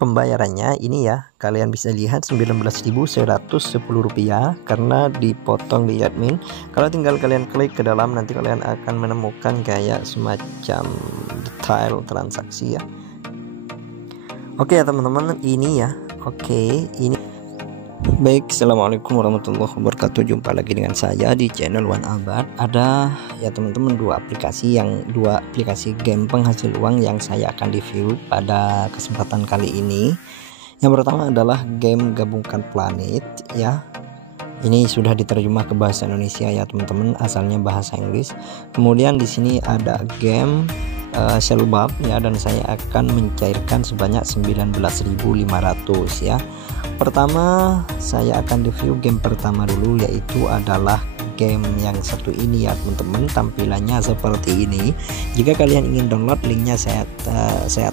pembayarannya ini ya, kalian bisa lihat Rp19.110 karena dipotong di admin. Kalau tinggal kalian klik ke dalam, nanti kalian akan menemukan kayak semacam detail transaksi ya. Oke ya teman-teman, ini ya. Oke, ini baik. Assalamualaikum warahmatullahi wabarakatuh. Jumpa lagi dengan saya di channel One Abad. Ada ya teman-teman dua aplikasi game penghasil uang yang saya akan review pada kesempatan kali ini. Yang pertama adalah game Gabungkan Planet ya. Ini sudah diterjemah ke bahasa Indonesia ya teman-teman, asalnya bahasa Inggris. Kemudian di sini ada game Selbab ya, dan saya akan mencairkan sebanyak 19.500 ya. Pertama saya akan review game pertama dulu, yaitu adalah game yang satu ini ya teman-teman. Tampilannya seperti ini. Jika kalian ingin download, linknya saya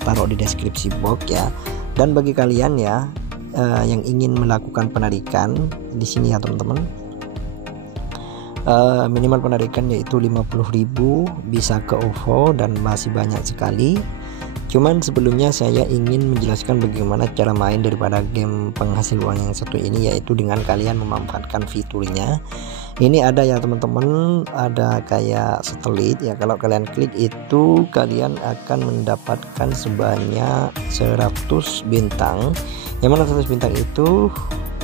taruh di deskripsi box ya. Dan bagi kalian ya yang ingin melakukan penarikan di sini ya teman-teman, minimal penarikan yaitu 50.000, bisa ke OVO dan masih banyak sekali. Cuman sebelumnya saya ingin menjelaskan bagaimana cara main daripada game penghasil uang yang satu ini, yaitu dengan kalian memanfaatkan fiturnya. Ini ada ya teman-teman, ada kayak satelit ya. Kalau kalian klik itu, kalian akan mendapatkan sebanyak 100 bintang, yang mana 100 bintang itu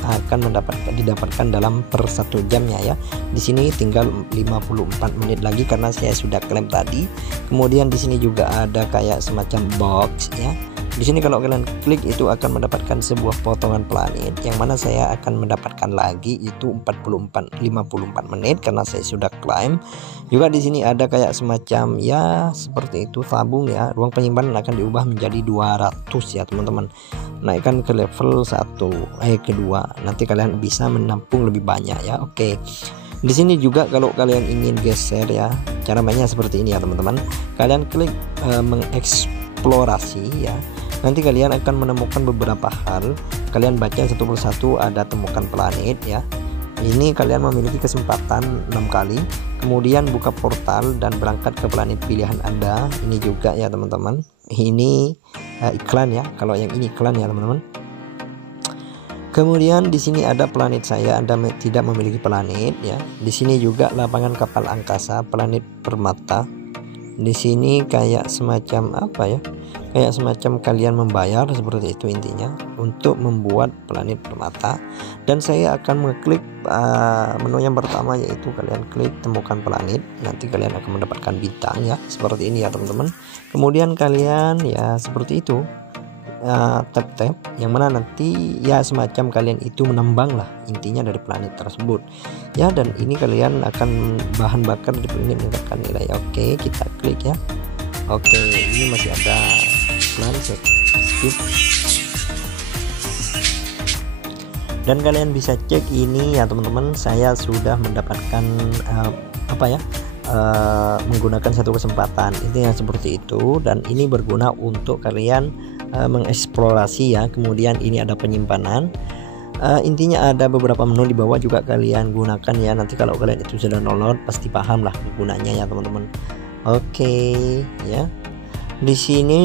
akan didapatkan dalam per 1 jamnya ya. Di sini tinggal 54 menit lagi karena saya sudah klaim tadi. Kemudian di sini juga ada kayak semacam box ya. Di sini kalau kalian klik itu akan mendapatkan sebuah potongan planet, yang mana saya akan mendapatkan lagi itu 54 menit karena saya sudah klaim. Juga di sini ada kayak semacam ya seperti itu tabung ya. Ruang penyimpanan akan diubah menjadi 200 ya teman-teman. Naikkan ke level 1 kedua. Nanti kalian bisa menampung lebih banyak ya. Oke. Di sini juga kalau kalian ingin geser ya, cara mainnya seperti ini ya teman-teman. Kalian klik mengeksplorasi ya. Nanti kalian akan menemukan beberapa hal. Kalian baca satu persatu, ada temukan planet ya. Ini kalian memiliki kesempatan 6 kali. Kemudian buka portal dan berangkat ke planet pilihan Anda. Ini juga ya teman-teman. Ini iklan ya. Kalau yang ini iklan ya teman-teman. Kemudian di sini ada planet saya. Anda tidak memiliki planet ya. Di sini juga lapangan kapal angkasa, planet permata. Di sini kayak semacam apa ya? Kayak semacam kalian membayar seperti itu intinya untuk membuat planet permata. Dan saya akan mengklik menu yang pertama, yaitu kalian klik temukan planet. Nanti kalian akan mendapatkan bintang ya, seperti ini ya teman-teman. Kemudian kalian ya seperti itu tap yang mana nanti ya semacam kalian itu menambang lah intinya dari planet tersebut ya. Dan ini kalian akan bahan bakar di planet meningkatkan nilai. Oke, kita klik ya. Oke, ini masih ada plan skip. Dan kalian bisa cek ini ya teman-teman, saya sudah mendapatkan menggunakan satu kesempatan itu yang seperti itu. Dan ini berguna untuk kalian mengeksplorasi ya. Kemudian ini ada penyimpanan. Intinya ada beberapa menu di bawah juga kalian gunakan ya. Nanti kalau kalian itu sudah download pasti paham lah gunanya ya teman-teman. Oke ya. Di sini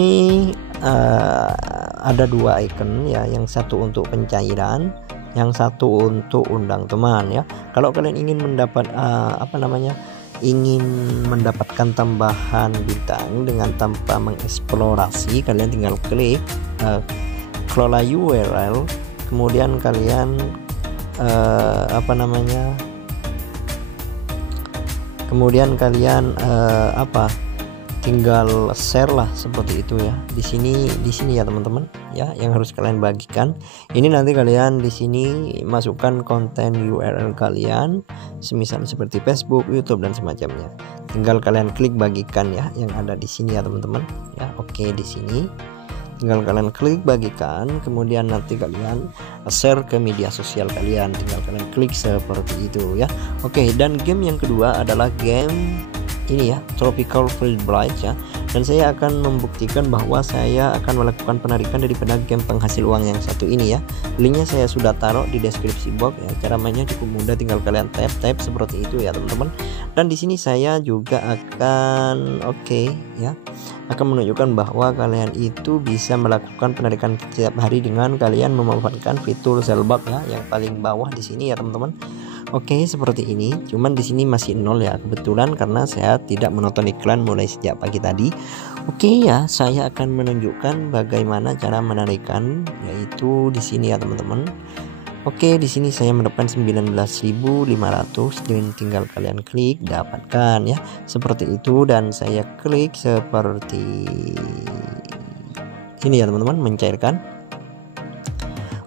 ada dua icon ya, yang satu untuk pencairan, yang satu untuk undang teman ya. Kalau kalian ingin ingin mendapatkan tambahan bintang dengan tanpa mengeksplorasi, kalian tinggal klik kelola URL. Kemudian kalian tinggal share lah seperti itu ya. Di sini ya teman-teman ya, yang harus kalian bagikan. Ini nanti kalian di sini masukkan konten URL kalian, semisal seperti Facebook, YouTube dan semacamnya. Tinggal kalian klik bagikan ya, yang ada di sini ya teman-teman ya. Oke, di sini tinggal kalian klik bagikan, kemudian nanti kalian share ke media sosial kalian. Tinggal kalian klik seperti itu ya. Oke, dan game yang kedua adalah game ini ya, Tropical Fulbright ya. Dan saya akan membuktikan bahwa saya akan melakukan penarikan daripada game penghasil uang yang satu ini ya. Linknya saya sudah taruh di deskripsi box ya. Cara mainnya cukup mudah, tinggal kalian tap seperti itu ya teman-teman. Dan di sini saya juga akan akan menunjukkan bahwa kalian itu bisa melakukan penarikan setiap hari dengan kalian memanfaatkan fitur Sellbox ya, yang paling bawah di sini ya teman-teman. Oke, seperti ini. Cuman di sini masih nol ya, kebetulan karena saya tidak menonton iklan mulai sejak pagi tadi. Oke ya, saya akan menunjukkan bagaimana cara menarikan, yaitu di sini ya teman-teman. Oke, di sini saya mendapatkan 19.500 dan tinggal kalian klik dapatkan ya. Seperti itu, dan saya klik seperti ini ya teman-teman, mencairkan.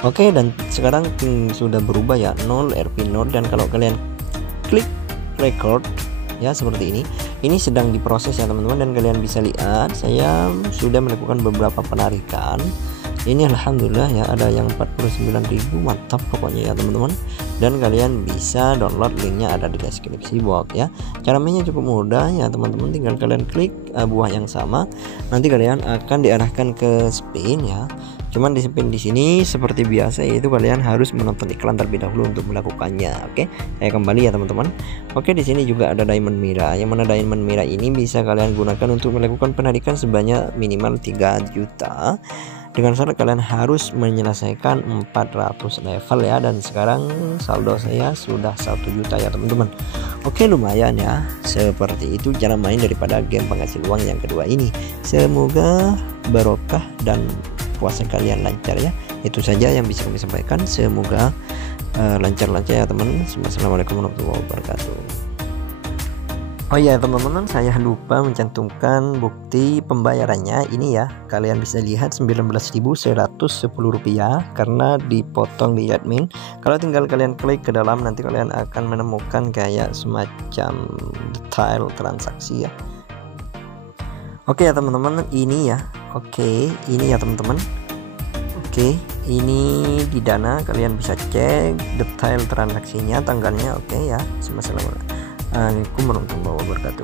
Oke, dan sekarang sudah berubah ya, 0 RP0. Dan kalau kalian klik record ya seperti ini sedang diproses ya teman-teman. Dan kalian bisa lihat saya sudah melakukan beberapa penarikan. Ini alhamdulillah ya, ada yang 49.000, mantap pokoknya ya teman-teman. Dan kalian bisa download, linknya ada di deskripsi box ya. Cara mainnya cukup mudah ya teman-teman, tinggal kalian klik buah yang sama, nanti kalian akan diarahkan ke spin ya. Cuman di spin di sini seperti biasa, yaitu kalian harus menonton iklan terlebih dahulu untuk melakukannya. Oke, saya kembali ya teman-teman. Oke, di sini juga ada diamond merah, yang mana diamond merah ini bisa kalian gunakan untuk melakukan penarikan sebanyak minimal 3 juta. Dengan syarat kalian harus menyelesaikan 400 level ya. Dan sekarang saldo saya sudah 1 juta ya teman-teman. Oke, lumayan ya. Seperti itu cara main daripada game penghasil uang yang kedua ini. Semoga barokah dan puasa kalian lancar ya. Itu saja yang bisa kami sampaikan. Semoga lancar-lancar ya teman. Assalamualaikum warahmatullahi wabarakatuh. Oh ya teman-teman, saya lupa mencantumkan bukti pembayarannya ini ya. Kalian bisa lihat 19.110 rupiah karena dipotong di admin. Kalau tinggal kalian klik ke dalam, nanti kalian akan menemukan kayak semacam detail transaksi ya. Oke ya teman-teman, ini ya. Oke, ini ya teman-teman. Oke, ini di Dana kalian bisa cek detail transaksinya, tanggalnya. Oke ya. Assalamualaikum warahmatullahi wabarakatuh.